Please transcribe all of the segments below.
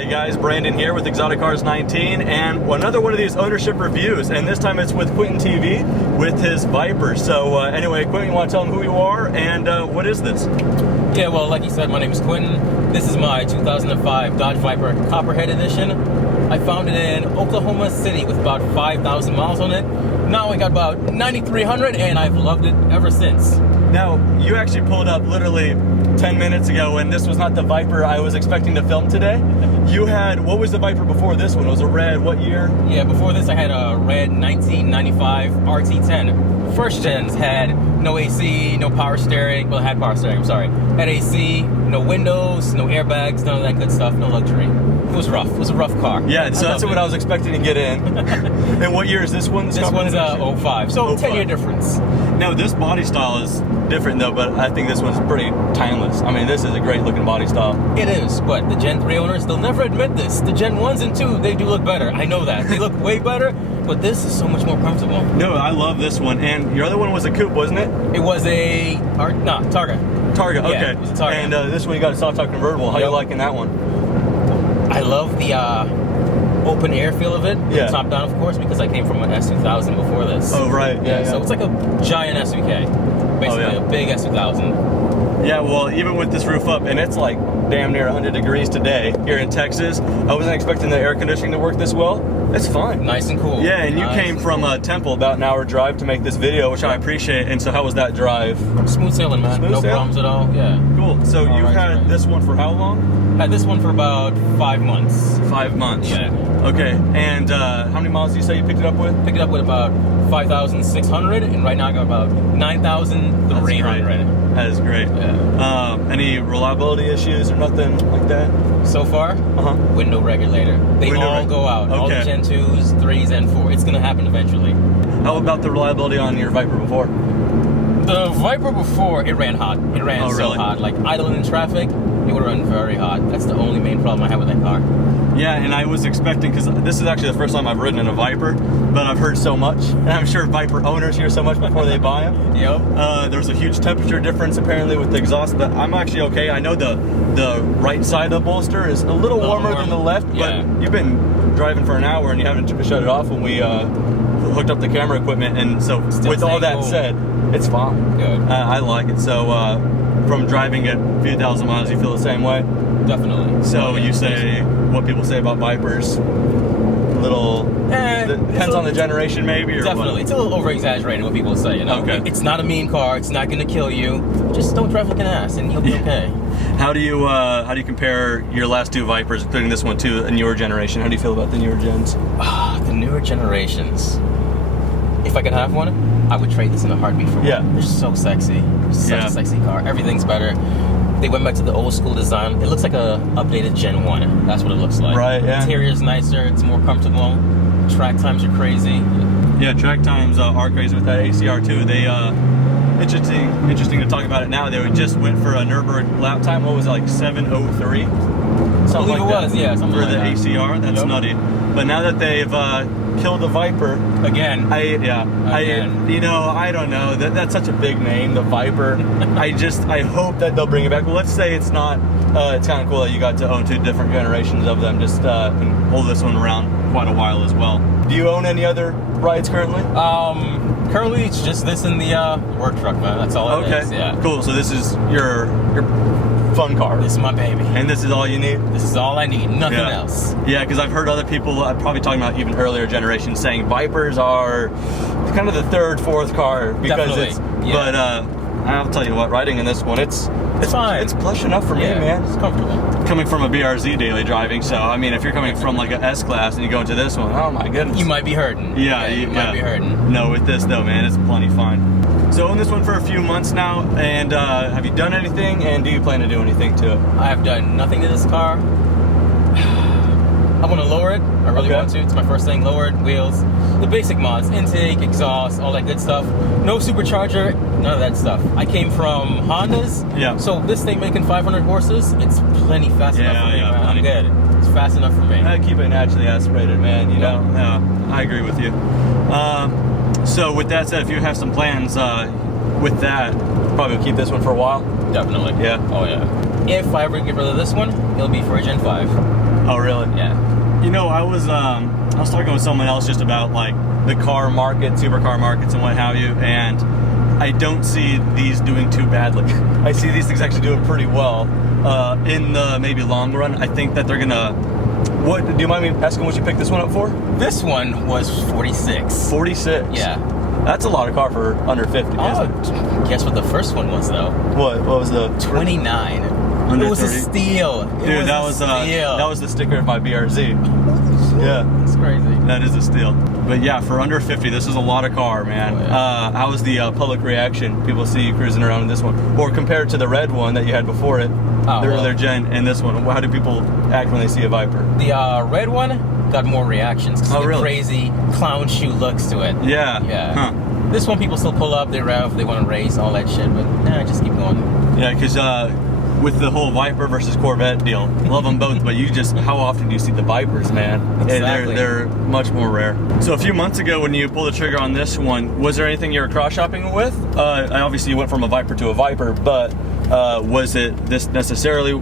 Hey guys, Brandon here with Exotic Cars 19 and another one of these ownership reviews, and this time it's with Quinton TV with his Viper. So anyway, Quinton, you want to tell them who you are and what is this? Yeah, well, like you said, my name is Quinton. This is my 2005 Dodge Viper Copperhead Edition. I found it in Oklahoma City with about 5,000 miles on it. Now I got about 9,300 and I've loved it ever since. Now, you actually pulled up literally 10 minutes ago, and this was not the Viper I was expecting to film today. You had, what was the Viper before this one? It was a red, what year? Yeah, before this I had a red 1995 RT-10. First gens had no AC, no power steering. Well, it had power steering, I'm sorry. Had AC, no windows, no airbags, none of that good stuff, no luxury. It was rough. It was a rough car. Yeah, so that's what I was expecting to get in. And what year is this one? This one's 05, so 10-year difference. Now, this body style is different though, but I think this one's pretty timeless. I mean, this is a great looking body style. It is, but the Gen 3 owners, they'll never admit this. The Gen 1s and 2, they do look better. I know that. They look way better, but this is so much more comfortable. No, I love this one. And your other one was a coupe, wasn't it? It was a, Targa. Targa, okay. Yeah, it was a Targa. And this one you got a soft top convertible. How you liking that one? I love the open air feel of it. Yeah. Top down, of course, because I came from an S2000 before this. Oh, right. Yeah, so it's like a giant SUK. Basically, a big S2000. Yeah, well, even with this roof up, and it's like damn near 100 degrees today here in Texas. I wasn't expecting the air conditioning to work this well. It's fine. Nice and cool. Yeah, and you came from Temple, about an hour drive to make this video, which I appreciate. And so how was that drive? Smooth sailing, man. No problems at all. Yeah. Cool. So you had this one for how long? Had this one for about 5 months. 5 months. Yeah. Okay. And how many miles do you say you picked it up with? Picked it up with about 5,600, and right now I got about 9,300. That is great. Yeah. Any reliability issues or nothing like that? So far, window regulator. They all go out. All the Gen 2s, 3s, and 4. It's going to happen eventually. How about the reliability on your Viper before? The Viper before, it ran hot. It ran so hot. Like idling in traffic, it would run very hot. That's the only main problem I have with that car. Yeah, and I was expecting, because this is actually the first time I've ridden in a Viper, but I've heard so much, and I'm sure Viper owners hear so much before they buy them. Yep. There's a huge temperature difference apparently with the exhaust, but I'm actually okay. I know the right side of the bolster is a little warmer than the left, but you've been driving for an hour and you haven't shut it off when we hooked up the camera equipment, and so with all that said, it's fine. Good. I like it. So from driving at a few thousand miles, you feel the same way? Definitely. So you say what people say about Vipers, depends on the generation maybe, or definitely what? It's a little over exaggerating what people say, you know. Okay. It's not a mean car, it's not gonna kill you. Just don't drive like an ass and you'll be okay. How do you compare your last two Vipers, including this one, to a newer generation? How do you feel about the newer gens? The newer generations. If I could have one, I would trade this in a heartbeat for one. Yeah. They're so sexy. Such a sexy car. Everything's better. They went back to the old school design. It looks like a updated Gen 1. That's what it looks like. Right, yeah. Interior's nicer, it's more comfortable. Track times are crazy. Yeah, track times are crazy with that ACR too. They interesting to talk about it now. They just went for a Nürburgring lap time. What was it, like 7:03? I believe it was, yeah. For the ACR, that's nutty. But now that they've killed the Viper again, I don't know. That's such a big name, the Viper. I hope that they'll bring it back. Well, let's say it's not. It's kind of cool that you got to own two different generations of them. Just and hold this one around quite a while as well. Do you own any other rides currently? Currently it's just this in the work truck, man. That's all it is. Yeah. Cool. So this is your fun car. This is my baby. And this is all you need? This is all I need. Nothing else. Yeah, because I've heard other people, probably talking about even earlier generations, saying Vipers are kind of the third, fourth car because but I'll tell you what, riding in this one, it's fine. It's plush enough for me, man. It's comfortable. Coming from a BRZ daily driving, so I mean, if you're coming from like a S-Class and you go into this one, oh my goodness. You might be hurting. Yeah, you might be hurting. No, with this though, man, it's plenty fine. So own this one for a few months now, and have you done anything, and do you plan to do anything to it? I have done nothing to this car. I want to lower it. I really want to. It's my first thing. Lowered wheels, the basic mods, intake, exhaust, all that good stuff. No supercharger, none of that stuff. I came from Hondas. Yeah. So this thing making 500 horses, it's plenty fast enough for me, man. I'm good. It's fast enough for me. I keep it naturally aspirated, man. You know. Yeah, I agree with you. So with that said, if you have some plans with that, probably will keep this one for a while. Definitely. Yeah. Oh yeah. If I ever get rid of this one, it'll be for a Gen 5. Oh, really? Yeah. You know, I was talking with someone else just about like the car market, supercar markets, and what have you, and I don't see these doing too badly. I see these things actually doing pretty well in the maybe long run. I think that they're gonna. What do you mind me asking what you picked this one up for? This one was 46. 46. Yeah. That's a lot of car for under 50. Oh, guess what the first one was though? What was the 29? Under It was 30? a steal. Dude, that was the sticker of my BRZ. Yeah, That's crazy. that is a steal. But yeah, for under 50, this is a lot of car, man. Oh, yeah. How was the public reaction? People see you cruising around in this one, or compared to the red one that you had before it, the earlier gen, and this one. How do people act when they see a Viper? The red one got more reactions. Oh, really? Crazy clown shoe looks to it. Yeah. Yeah. Huh. This one, people still pull up, they rev, they want to race, all that shit, but nah, just keep going. Yeah, because with the whole Viper versus Corvette deal, love them both, but how often do you see the Vipers, man? Exactly. They're much more rare. So a few months ago when you pulled the trigger on this one, was there anything you were cross-shopping with? Obviously you went from a Viper to a Viper, but was it this necessarily,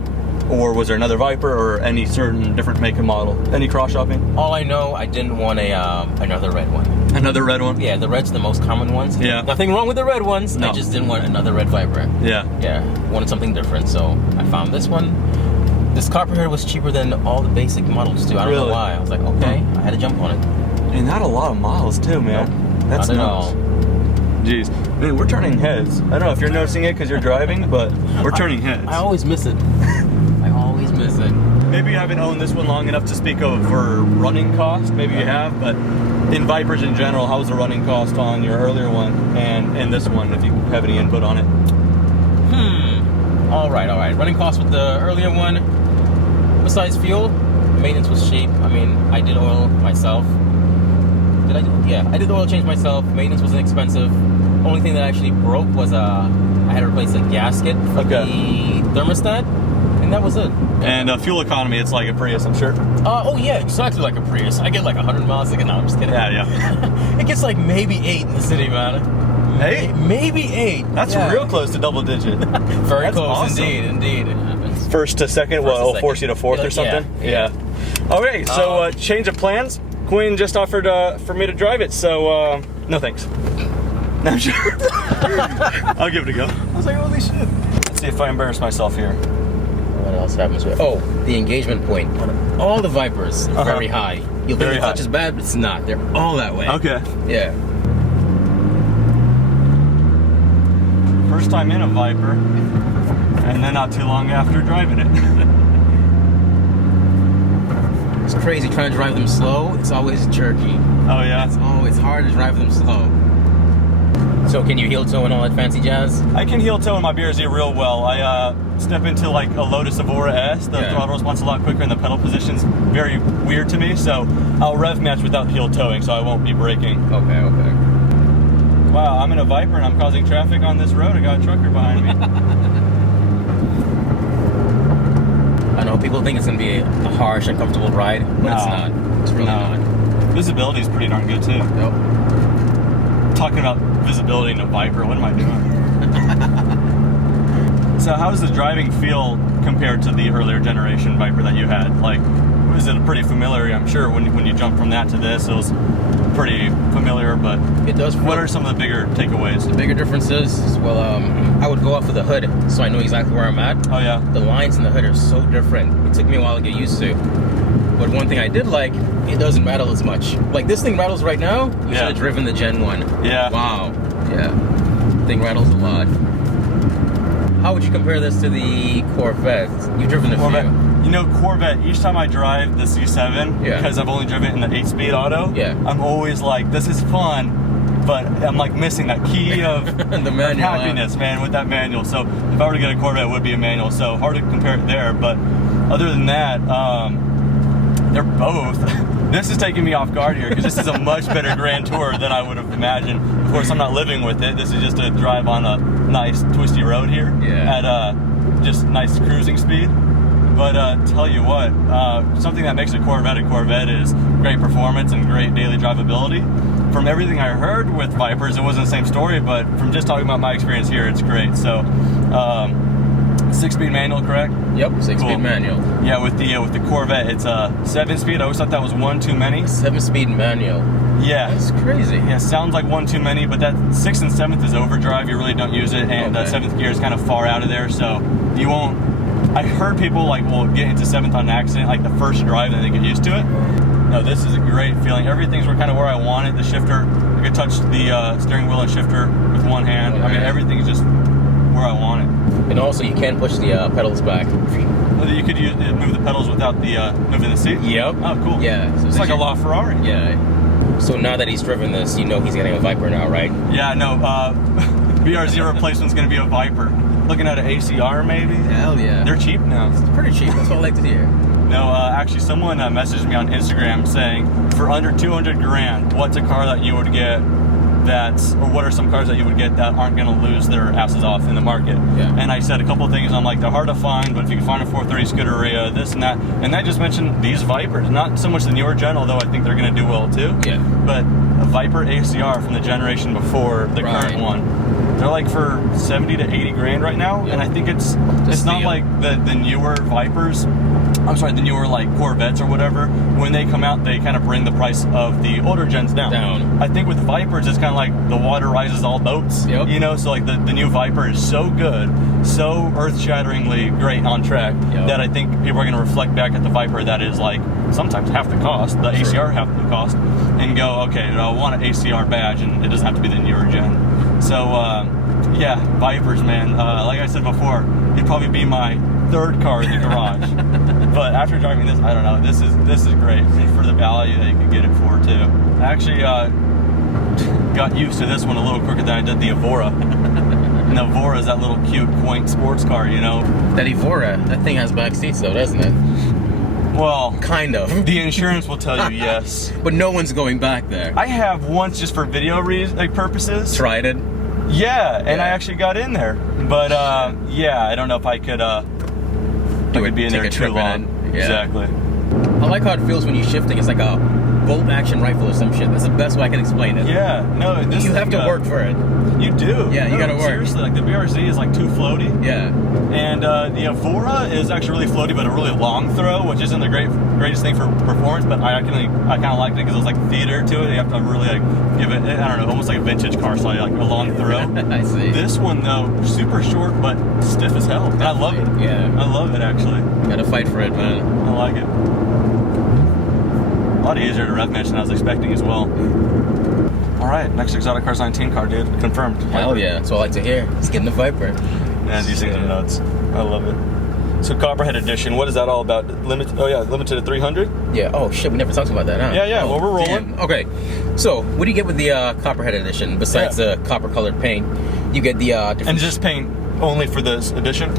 or was there another Viper or any certain different make and model? Any cross-shopping? All I know, I didn't want another red one. Another red one? Yeah, the red's the most common ones. Yeah. Nothing wrong with the red ones. No. I just didn't want another red Viper. Yeah. Yeah, wanted something different, so I found this one. This Copperhead was cheaper than all the basic models too. I don't know Really? why. I was like, okay, I had to jump on it. And not a lot of miles too, man. That's Not at nuts. all. Jeez. Man, we're turning heads. I don't know if you're noticing it because you're driving, but we're turning heads. I always miss it. I always miss it. Maybe you haven't owned this one long enough to speak of for running cost. Maybe you have, but in Vipers in general, how was the running cost on your earlier one and this one, if you have any input on it? All right. Running costs with the earlier one, besides fuel, maintenance was cheap. I mean, I did oil myself. I did the oil change myself. Maintenance was inexpensive. Only thing that actually broke was I had to replace a gasket for the thermostat, and that was it. And fuel economy, it's like a Prius, I'm sure. Oh yeah, exactly like a Prius. I get like 100 miles. No, I'm just kidding. Yeah. It gets like maybe 8 in the city, man. 8? Maybe 8. That's real close to double digit. Very That's close, awesome. indeed. First to second, First to it'll second. force you to fourth or something? Yeah. Okay, so change of plans. Quinn just offered for me to drive it, so no thanks. No, I'm sure. I'll give it a go. I was like, holy shit. Let's see if I embarrass myself here. What else happens with the engagement point on all the Vipers, very high. You'll think the touch is bad, but it's not. They're all that way. Okay. Yeah. First time in a Viper, and then not too long after driving it. It's crazy trying to drive them slow. It's always jerky. Oh yeah? It's hard to drive them slow. So can you heel toe and all that fancy jazz? I can heel toe in my BRZ real well. I step into like a Lotus Evora S. The throttle response a lot quicker and the pedal position's very weird to me, so I'll rev match without heel toeing, so I won't be braking. Okay. Wow, I'm in a Viper and I'm causing traffic on this road. I got a trucker behind me. I know people think it's going to be a harsh, uncomfortable ride, but it's not. It's really not. Visibility is pretty darn good too. Nope. Talking about visibility in a Viper, what am I doing? So how does the driving feel compared to the earlier generation Viper that you had? Like, was it pretty familiar? I'm sure when you jumped from that to this, it was pretty familiar, but it does. What are some of the bigger takeaways? The bigger difference is, well, I would go off of the hood, so I know exactly where I'm at. Oh yeah. The lines in the hood are so different. It took me a while to get used to. But one thing I did like, it doesn't rattle as much. Like this thing rattles right now. You should have driven the Gen 1. Yeah. Wow. Yeah. Thing rattles a lot. How would you compare this to the Corvette? You've driven the Corvette. few. You know, Corvette, each time I drive the C7, because I've only driven it in the 8-speed auto, I'm always like, this is fun, but I'm like missing that key of the manual happiness, man, with that manual. So if I were to get a Corvette, it would be a manual, so hard to compare it there. But other than that, they're both. This is taking me off guard here, because this is a much better Grand Tour than I would have imagined. Of course, I'm not living with it. This is just a drive on a nice twisty road here at just nice cruising speed. But tell you what, something that makes a Corvette is great performance and great daily drivability. From everything I heard with Vipers, it wasn't the same story, but from just talking about my experience here, it's great. So 6-speed manual, correct? Yep, 6-speed manual. Yeah, with the Corvette, it's a 7-speed. I always thought that was one too many. 7-speed manual. Yeah, that's crazy. Yeah, sounds like one too many, but that 6th and 7th is overdrive. You really don't use it, and 7th gear is kind of far out of there, so you won't. I heard people will get into 7th on accident, like the first drive, and they get used to it. No, this is a great feeling. Everything's kind of where I want it. The shifter, I could touch the steering wheel and shifter with one hand. I mean, everything's just where I want it. And also, you can push the pedals back. You could move the pedals without the moving the seat? Yep. Oh, cool. Yeah. So it's like a LaFerrari. Yeah. So now that he's driven this, you know he's getting a Viper now, right? Yeah, no. BRZ replacement's going to be a Viper. Looking at an ACR, maybe? Hell yeah. They're cheap now. It's pretty cheap. That's what I like to hear. No, actually, someone messaged me on Instagram saying, for under 200 grand, what's a car that you would get or what are some cars that you would get that aren't going to lose their asses off in the market? Yeah. And I said a couple of things. I'm like, they're hard to find, but if you can find a 430 Scuderia, this and that. And I just mentioned these Vipers. Not so much the newer gen, although I think they're going to do well too. Yeah. But a Viper ACR from the generation before the current one. They're like for 70 to 80 grand right now. Yep. And I think it's not like the newer Vipers. I'm sorry, the newer like Corvettes or whatever, when they come out, they kind of bring the price of the older gens down. I think with Vipers, it's kind of like the water rises all boats. Yep. You know, so like the new Viper is so good, so earth-shatteringly great on track that I think people are going to reflect back at the Viper that is like sometimes half the cost, the ACR half the cost, and go, okay, I want an ACR badge, and it doesn't have to be the newer gen. So yeah, Vipers, man. Like I said before, it'd probably be my third car in the garage. But after driving this, I don't know. This is great, and for the value that you could get it for too. I actually got used to this one a little quicker than I did the Evora. And the Evora is that little cute, quaint sports car, you know. That Evora, that thing has back seats though, doesn't it? Well, kind of. The insurance will tell you yes. But no one's going back there. I have once just for video purposes. Tried it. Yeah, and I actually got in there. But yeah, I don't know if I could be in there too long. Yeah. Exactly. I like how it feels when you're shifting. It's like a bolt action rifle or some shit. That's the best way I can explain it. Yeah, no, this you have to work for it. You do. Yeah, you gotta work. Seriously, like the BRZ is like too floaty. Yeah. And the Evora is actually really floaty, but a really long throw, which isn't the greatest thing for performance. But I kind of liked it because it was like theater to it. You have to really like give it, I don't know, almost like a vintage car style, like a long throw. I see. This one though, super short but stiff as hell. And I love it. Yeah. I love it actually. Gotta fight for it, man. I like it. A lot easier to rev match than I was expecting as well. All right, next Exotic Cars 19 car, dude. Confirmed. Hell yeah, that's what I like to hear. Let's get in the Viper. Man, these things are nuts. I love it. So Copperhead Edition, what is that all about? Limited to 300? Yeah, oh shit, we never talked about that, huh? Yeah, well we're rolling. Damn. Okay, so what do you get with the Copperhead Edition besides the copper colored paint? You get the different... And just paint only for this edition?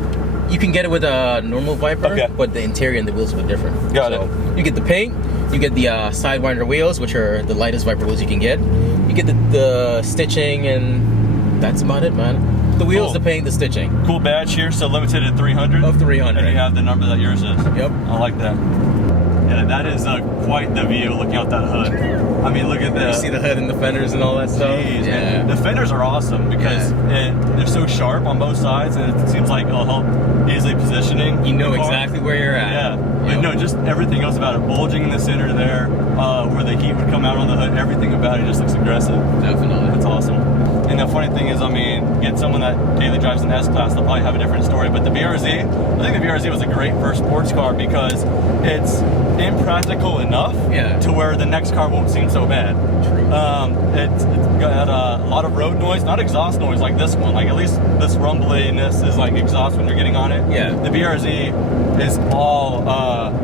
You can get it with a normal Viper, but the interior and the wheels are different. Got it. You get the paint, you get the Sidewinder wheels, which are the lightest Viper wheels you can get. You get the stitching, and that's about it, man. The wheels, the paint, the stitching. Cool badge here, so limited to 300? Of 300. And you have the number that yours is? Yep. I like that. Yeah, that is quite the view looking out that hood. I mean, look at this. You see the hood and the fenders and all that stuff? Jeez, yeah. The fenders are awesome because they're so sharp on both sides, and it seems like it'll help easily positioning. You know exactly where you're at. Yeah. But no, just everything else about it. Bulging in the center there, where the heat would come out on the hood, everything about it just looks aggressive. Definitely. That's awesome. And the funny thing is, I mean, get someone that daily drives an S-Class, they'll probably have a different story. But the BRZ, I think the BRZ was a great first sports car because it's impractical enough to where the next car won't seem so bad. True. It's got a lot of road noise, not exhaust noise like this one. Like at least this rumbliness is like exhaust when you're getting on it. Yeah. The BRZ is all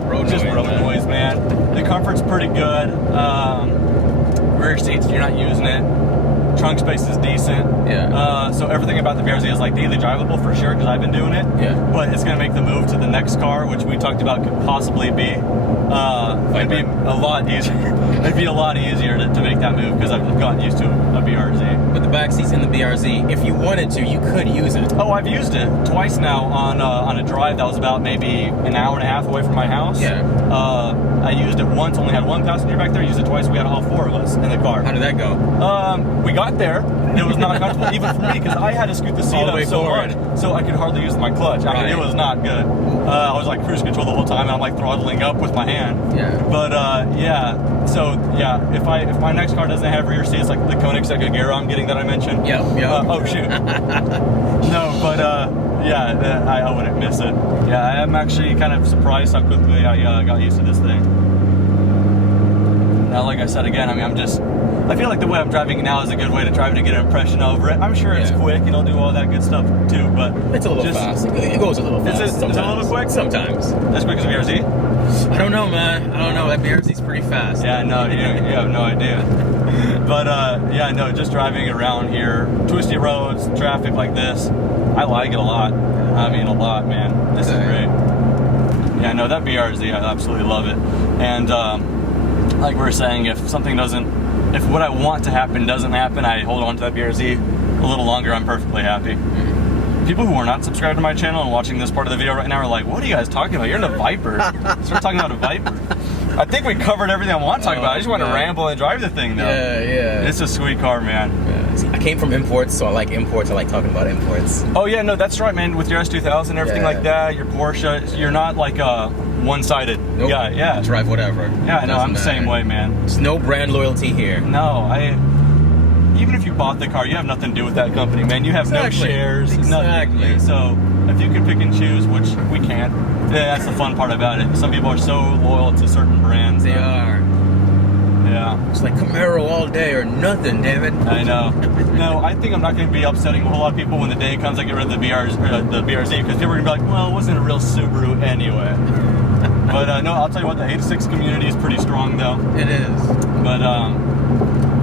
road noise, man. The comfort's pretty good. Rear seats, you're not using it. Trunk space is decent. Yeah. So everything about the BRZ is like daily drivable for sure because I've been doing it. Yeah. But it's gonna make the move to the next car, which we talked about, could possibly be it'd be a lot easier. It'd be a lot easier to make that move because I've gotten used to a BRZ. But the back seats in the BRZ, if you wanted to, you could use it. Oh, I've used it twice now on a drive that was about maybe an hour and a half away from my house. Yeah. I used it once, only had one passenger back there. Used it twice. We had all four of us in the car. How did that go? We got got there, it was not comfortable, even for me, because I had to scoot the seat All the up way so forward. much, so I could hardly use my clutch. I mean, it was not good. I was like cruise control the whole time, and I'm like throttling up with my hand. Yeah. But yeah, so yeah, if my next car doesn't have rear seats, like the Koenigsegg Agera I'm getting that I mentioned. Yep. Oh shoot. No, but yeah, I wouldn't miss it. Yeah, I am actually kind of surprised how quickly I got used to this thing. Now, like I said again, I mean, I feel like the way I'm driving now is a good way to try to get an impression over it. I'm sure it's quick and it'll do all that good stuff too, but It's a little fast. It goes a little fast. It's a little bit quick? Sometimes. As quick as a BRZ? I don't know, man. I don't know. That BRZ's pretty fast. Yeah, no, you have no idea. But yeah, no, just driving around here, twisty roads, traffic like this, I like it a lot. I mean, a lot, man. This is great. Yeah, no, that BRZ, I absolutely love it. And like we were saying, if what I want to happen doesn't happen, I hold on to that BRZ a little longer, I'm perfectly happy. People who are not subscribed to my channel and watching this part of the video right now are like, what are you guys talking about? You're in a Viper. Start talking about a Viper. I think we covered everything I want to talk about. I just want to ramble and drive the thing, though. Yeah. It's a sweet car, man. Yeah. See, I came from imports, so I like imports. I like talking about imports. Oh, yeah, no, that's right, man. With your S2000 and everything like that, your Porsche, you're not like one-sided guy. Yeah. Drive whatever. Yeah, no, I'm the same way, man. There's no brand loyalty here. No, even if you bought the car, you have nothing to do with that company, man. You have no shares, nothing. So if you can pick and choose, which we can't, that's the fun part about it. Some people are so loyal to certain brands. They are. Yeah. It's like Camaro all day or nothing, David. I know. No, I think I'm not going to be upsetting a whole lot of people when the day comes I get rid of the BRZ, because people are going to be like, well, it wasn't a real Subaru anyway. But no, I'll tell you what, the 86 community is pretty strong, though. It is. But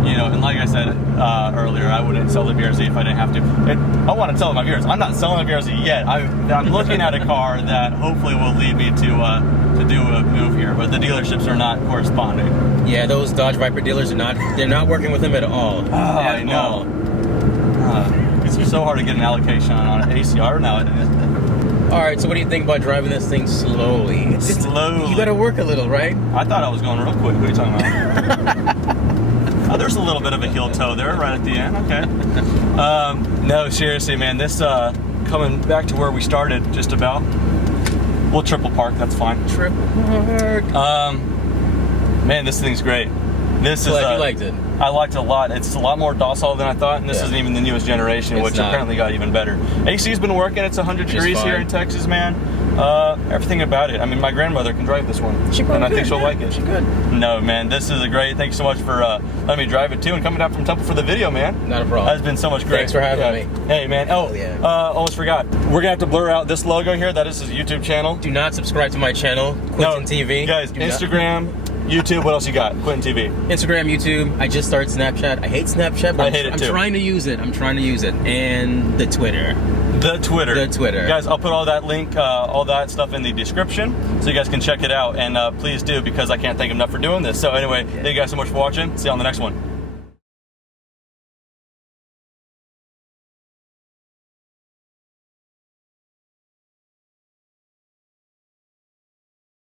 you know, and like I said earlier, I wouldn't sell the BRZ if I didn't have to. I want to sell my BRZ. I'm not selling the BRZ yet. I'm looking at a car that hopefully will lead me to do a move here, but the dealerships are not corresponding. Yeah, those Dodge Viper dealers they're not working with them at all. I know. It's so hard to get an allocation on an ACR nowadays. All right, so what do you think about driving this thing slowly? Slowly. You got to work a little, right? I thought I was going real quick. What are you talking about? Oh, there's a little bit of a heel toe there right at the end. Okay. No, seriously, man. This coming back to where we started, just about. We'll triple park. That's fine. Triple park. Man, this thing's great. This is. Glad you liked it. I liked it a lot. It's a lot more docile than I thought, and this isn't even the newest generation, which apparently got even better. AC's been working. It's 100 degrees here in Texas, man. Everything about it. I mean, my grandmother can drive this one, and I think she'll like it. She could. No, man, this is a great. Thanks so much for letting me drive it too, and coming down from Temple for the video, man. Not a problem. That's been so much great. Thanks for having me. Hey, man. Oh, almost forgot. We're gonna have to blur out this logo here. That is his YouTube channel. Do not subscribe to my channel, Quinton TV. Guys, Instagram. YouTube, what else you got? Quinton TV. Instagram, YouTube. I just started Snapchat. I hate Snapchat, but I'm trying to use it. And the Twitter. The Twitter. Guys, I'll put all that link, all that stuff in the description so you guys can check it out. And please do, because I can't thank enough for doing this. So anyway, thank you guys so much for watching. See you on the next one.